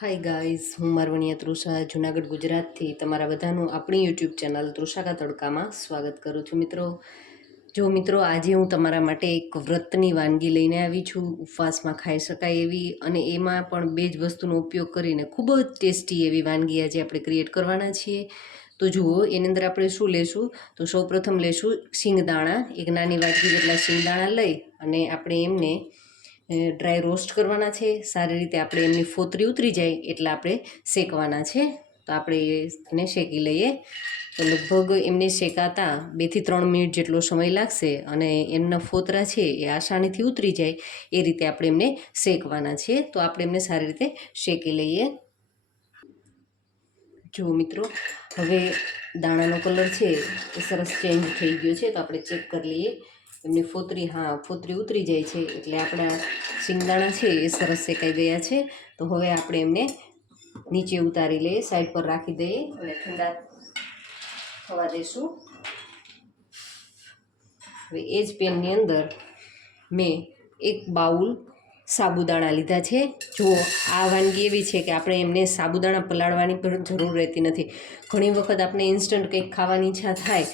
Hi guys, હું મારવણીયા તૃષા જુનાગઢ ગુજરાતથી તમારા બધાનું આપણી યુટ્યુબ ચેનલ તૃષા કા તડકામાં સ્વાગત કરું છું. મિત્રો, આજે હું તમારા માટે એક વ્રતની વાનગી લઈને આવી છું, ઉપવાસમાં ખાઈ શકાય એવી, અને એમાં પણ બે જ વસ્તુનો ઉપયોગ કરીને ખૂબ જ ટેસ્ટી એવી વાનગી આજે આપણે ક્રિએટ કરવાના છીએ. તો જુઓ, એની અંદર આપણે શું લેશું? તો સૌપ્રથમ લેશું શિંગદાણા. એક નાની વાટકી જેટલા શિંગદાણા લઈ અને આપણે એમને ડ્રાય રોસ્ટ કરવાના છે. સારી રીતે આપણે એમની ફોતરી ઉતરી જાય એટલે આપણે શેકવાના છે. તો આપણે એને શેકી લઈએ. તો લગભગ એમને શેકાતા 2 થી 3 મિનિટ જેટલો સમય લાગશે, અને એમના ફોતરા છે એ આસાનીથી ઉતરી જાય એ રીતે આપણે એમને શેકવાના છે. તો આપણે એમને સારી રીતે શેકી લઈએ. જુઓ મિત્રો, હવે દાણાનો કલર છે એ સરસ ચેન્જ થઈ ગયો છે. તો આપણે ચેક કરી લઈએ. એમની ફોતરી ઉતરી જાય છે એટલે આપણા શિંગદાણા છે એ સરસ શેકાઈ ગયા છે. તો હવે આપણે એમને નીચે ઉતારી લઈએ, સાઈડ પર રાખી દઈએ અને ઠંડા થવા દઈશું. હવે એ જ પેનની અંદર મેં 1 બાઉલ સાબુદાણા લીધા છે. જુઓ, આ વાનગી એવી છે કે આપણે એમને સાબુદાણા પલાળવાની પણ જરૂર રહેતી નથી. ઘણી વખત આપણે ઇન્સ્ટન્ટ કંઈક ખાવાની ઈચ્છા થાય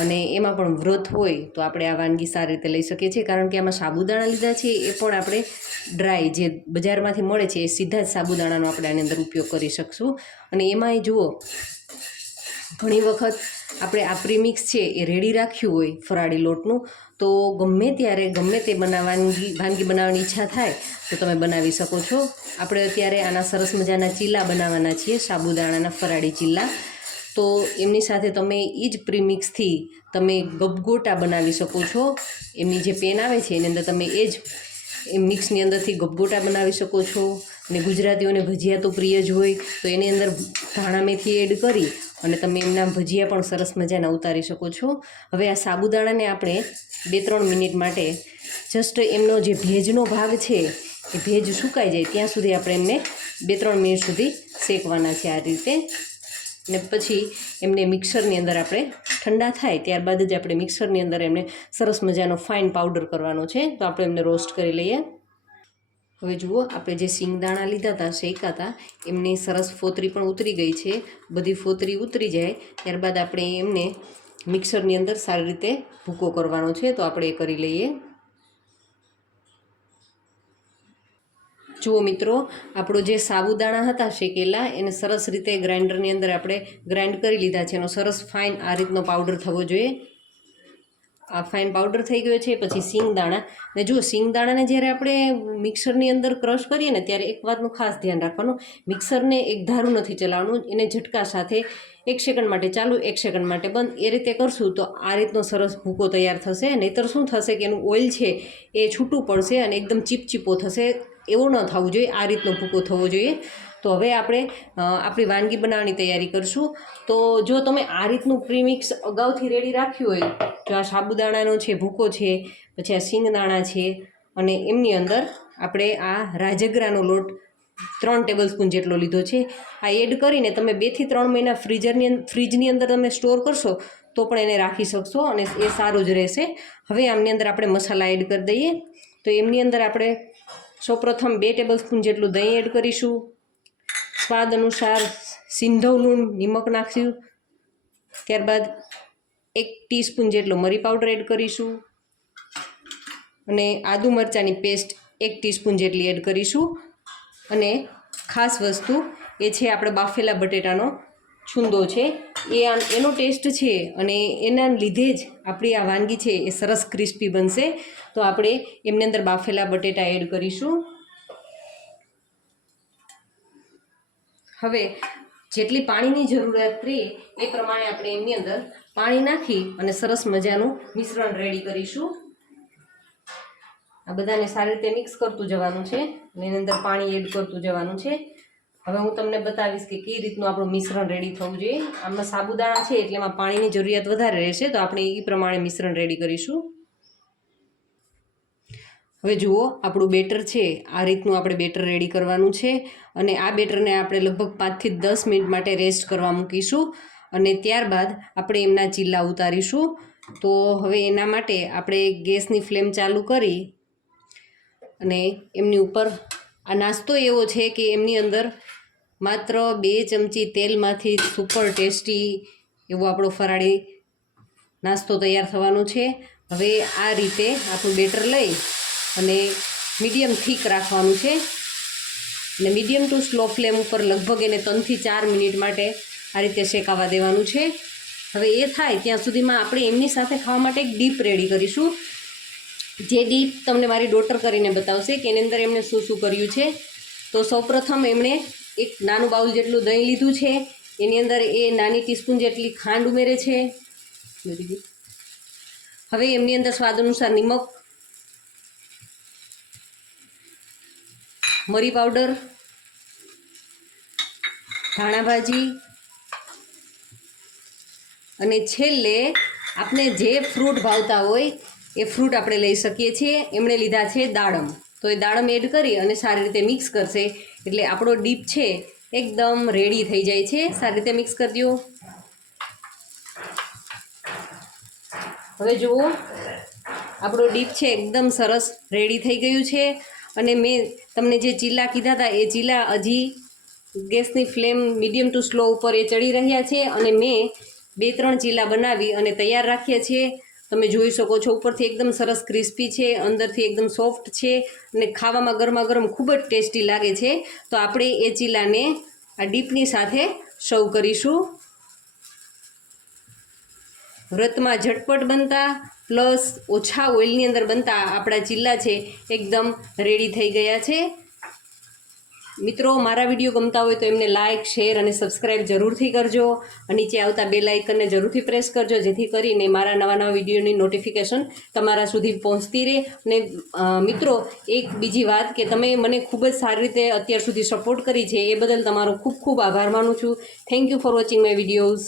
અને એમાં પણ વ્રત હોય તો આપણે આ વાનગી સારી રીતે લઈ શકીએ છીએ. કારણ કે આમાં સાબુદાણા લીધા છે એ પણ આપણે ડ્રાય જે બજારમાંથી મળે છે એ સીધા જ સાબુદાણાનો આપણે આની અંદર ઉપયોગ કરી શકશું. અને એમાંય જુઓ, ઘણી વખત આપણે આ પ્રીમિક્સ છે એ રેડી રાખ્યું હોય ફરાળી લોટનું, તો ગમે ત્યારે ગમે તે વાનગી બનાવવાની ઈચ્છા થાય તો તમે બનાવી શકો છો. આપણે અત્યારે આના સરસ મજાના ચીલા બનાવવાના છીએ, સાબુદાણાના ફરાળી ચીલા. તો એમની સાથે તમે એ જ પ્રીમિક્સથી તમે ગબગોટા બનાવી શકો છો. એમની જે પેન આવે છે એની અંદર તમે એ જ મિક્સની અંદરથી ગબગોટા બનાવી શકો છો. અને ગુજરાતીઓને ભજીયા તો પ્રિય જ હોય, તો એની અંદર ધાણા મેથી એડ કરી અને તમે એમના ભજીયા પણ સરસ મજાના ઉતારી શકો છો. હવે આ સાબુદાણાને આપણે 2-3 મિનિટ માટે જસ્ટ એમનો જે ભેજનો ભાગ છે એ ભેજ સુકાઈ જાય ત્યાં સુધી આપણે એમને 2-3 મિનિટ સુધી શેકવાના છે આ રીતે. ને પછી એમને મિક્સરની અંદર આપણે ઠંડા થાય ત્યારબાદ જ આપણે મિક્સરની અંદર એમને સરસ મજાનો ફાઇન પાવડર કરવાનો છે. તો આપણે એમને રોસ્ટ કરી લઈએ. હવે જુઓ, આપણે જે શિંગદાણા લીધા હતા, શેકાતા, એમની સરસ ફોતરી પણ ઉતરી ગઈ છે. બધી ફોતરી ઉતરી જાય ત્યારબાદ આપણે એમને મિક્સરની અંદર સારી રીતે ભૂકો કરવાનો છે. તો આપણે એ કરી લઈએ. જુઓ મિત્રો, આપણો જે સાબુદાણા હતા શેકેલા એને સરસ રીતે ગ્રાઇન્ડરની અંદર આપણે ગ્રાઇન્ડ કરી લીધા છે. એનો સરસ ફાઇન આ રીતનો પાવડર થવો જોઈએ. આ ફાઇન પાવડર થઈ ગયો છે. પછી શિંગદાણા, ને જુઓ, શિંગદાણાને જ્યારે આપણે મિક્સરની અંદર ક્રશ કરીએ ને ત્યારે એક વાતનું ખાસ ધ્યાન રાખવાનું, મિક્સરને એક ધારું નથી ચલાવવાનું. એને ઝટકા સાથે 1 સેકન્ડ માટે ચાલુ, 1 સેકન્ડ માટે બંધ, એ રીતે કરશું તો આ રીતનો સરસ ભૂકો તૈયાર થશે. નહીંતર શું થશે કે એનું ઓઇલ છે એ છૂટું પડશે અને એકદમ ચીપચીપો થશે. એવું ન થવું જોઈએ, આ રીતનો ભૂકો થવો જોઈએ. તો હવે આપણે આપણી વાનગી બનાવવાની તૈયારી કરીશું. તો જો તમે આ રીતનું પ્રીમિક્સ અગાઉથી રેડી રાખ્યું હોય, જો આ સાબુદાણાનો છે ભૂકો છે, પછી આ શિંગદાણા છે, અને એમની અંદર આપણે આ રાજગરાનો લોટ 3 ટેબલસ્પૂન જેટલો લીધો છે, આ એડ કરીને તમે 2 થી 3 મહિના ફ્રીજની અંદર તમે સ્ટોર કરશો તો પણ એને રાખી શકશો અને એ સારું જ રહેશે. હવે આમની અંદર આપણે મસાલા એડ કરી દઈએ. તો એમની અંદર આપણે સૌપ્રથમ 2 ટેબલસ્પૂન જેટલું દહીં એડ કરીશું. સ્વાદ અનુસાર સિંધવ લૂણ, નિમક નાખીશું. ત્યારબાદ 1 ટીસ્પૂન જેટલો મરી પાવડર એડ કરીશું. અને આદુ મરચાંની પેસ્ટ 1 ટીસ્પૂન જેટલી એડ કરીશું. અને ખાસ વસ્તુ એ છે આપણે બાફેલા બટેટાનો છૂંદો છે, એનો ટેસ્ટ છે અને એના લીધે જ આપણી આ વાનગી છે એ સરસ ક્રિસ્પી બનશે. તો આપણે એમની અંદર બાફેલા બટેટા એડ કરીશું. હવે જેટલી પાણીની જરૂરિયાત રહે એ પ્રમાણે આપણે એમની અંદર પાણી નાખી અને સરસ મજાનું મિશ્રણ રેડી કરીશું. આ બધાને સારી રીતે મિક્સ કરતું જવાનું છે અને એની અંદર પાણી એડ કરતું જવાનું છે. હવે હું તમને બતાવીશ કે કઈ રીતનું આપણું મિશ્રણ રેડી થવું જોઈએ. આમાં સાબુદાણા છે એટલે એમાં પાણીની જરૂરિયાત વધારે રહેશે, તો આપણે એ પ્રમાણે મિશ્રણ રેડી કરીશું. હવે જુઓ, આપણું બેટર છે, આ રીતનું આપણે બેટર રેડી કરવાનું છે. અને આ બેટરને આપણે લગભગ 5 થી 10 મિનિટ માટે રેસ્ટ કરવા મૂકીશું. અને ત્યારબાદ આપણે એમના ચીલા ઉતારીશું. તો હવે એના માટે આપણે ગેસની ફ્લેમ ચાલુ કરી અને એમની ઉપર આ નાસ્તો એવો છે કે એમની અંદર માત્ર 2 ચમચી તેલમાંથી સુપર ટેસ્ટી એવો આપણો ફરાળી નાસ્તો તૈયાર થવાનો છે. હવે આ રીતે આપણું બેટર લઈ અને મીડિયમ થીક રાખવાનું છે અને મીડિયમ ટુ સ્લો ફ્લેમ ઉપર લગભગ એને 3 થી 4 મિનિટ માટે આ રીતે શેકાવા દેવાનું છે. હવે એ થાય ત્યાં સુધીમાં આપણે એમની સાથે ખાવા માટે એક ડીપ રેડી કરીશું. જે ડીપ તમને મારી ડોટર કરીને બતાવશે કે એની અંદર એમણે શું શું કર્યું છે. તો સૌપ્રથમ એમણે એક નાનું બાઉલ જેટલું દહીં લીધું છે, એની અંદર એ નાની ટીસ્પૂન જેટલી ખાંડ ઉમેરે છે. હવે એમની અંદર સ્વાદ અનુસાર નિમક, મરી પાવડર, ધાણા ભાજી અને છેલ્લે આપણે જે ફ્રૂટ ભાવતા હોય એ ફ્રૂટ આપણે લઈ શકીએ છીએ. એમણે લીધા છે દાડમ. તો એ દાડમ એડ કરી અને સારી રીતે મિક્સ કરશે એટલે આપણો ડીપ છે એકદમ રેડી થઈ જાય છે. સારી રીતે મિક્સ કરી દો. હવે જુઓ આપણો ડીપ છે એકદમ સરસ રેડી થઈ ગયું છે. અને મેં તમને જે ચીલા કીધા હતા એ ચીલા હજી ગેસની ફ્લેમ મીડિયમ ટુ સ્લો ઉપર એ ચડી રહ્યા છે અને મેં 2-3 ચીલા બનાવી અને તૈયાર રાખ્યા છે. તમે જોઈ શકો છો ઉપરથી એકદમ સરસ ક્રિસ્પી છે, અંદરથી એકદમ સોફ્ટ છે અને ખાવામાં ગરમા ગરમ ખૂબ જ ટેસ્ટી લાગે છે. તો આપણે એ ચીલાને આ ડીપની સાથે સર્વ કરીશું. વ્રતમાં ઝટપટ બનતા પ્લસ ઓછા ઓઇલની અંદર બનતા આપણા ચીલા છે એકદમ રેડી થઈ ગયા છે. મિત્રો, મારા વિડીયો ગમતા હોય તો એમને લાઇક, શેર અને સબસ્ક્રાઈબ જરૂરથી કરજો. નીચે આવતા બેલ આઇકનને જરૂરથી પ્રેસ કરજો જેથી કરીને મારા નવા વિડીયોની નોટિફિકેશન તમારા સુધી પહોંચતી રહે. અને મિત્રો, એક બીજી વાત કે તમે મને ખૂબ જ સારી રીતે અત્યાર સુધી સપોર્ટ કરી છે એ બદલ તમારો ખૂબ ખૂબ આભાર માનું છું. Thank you for watching my videos.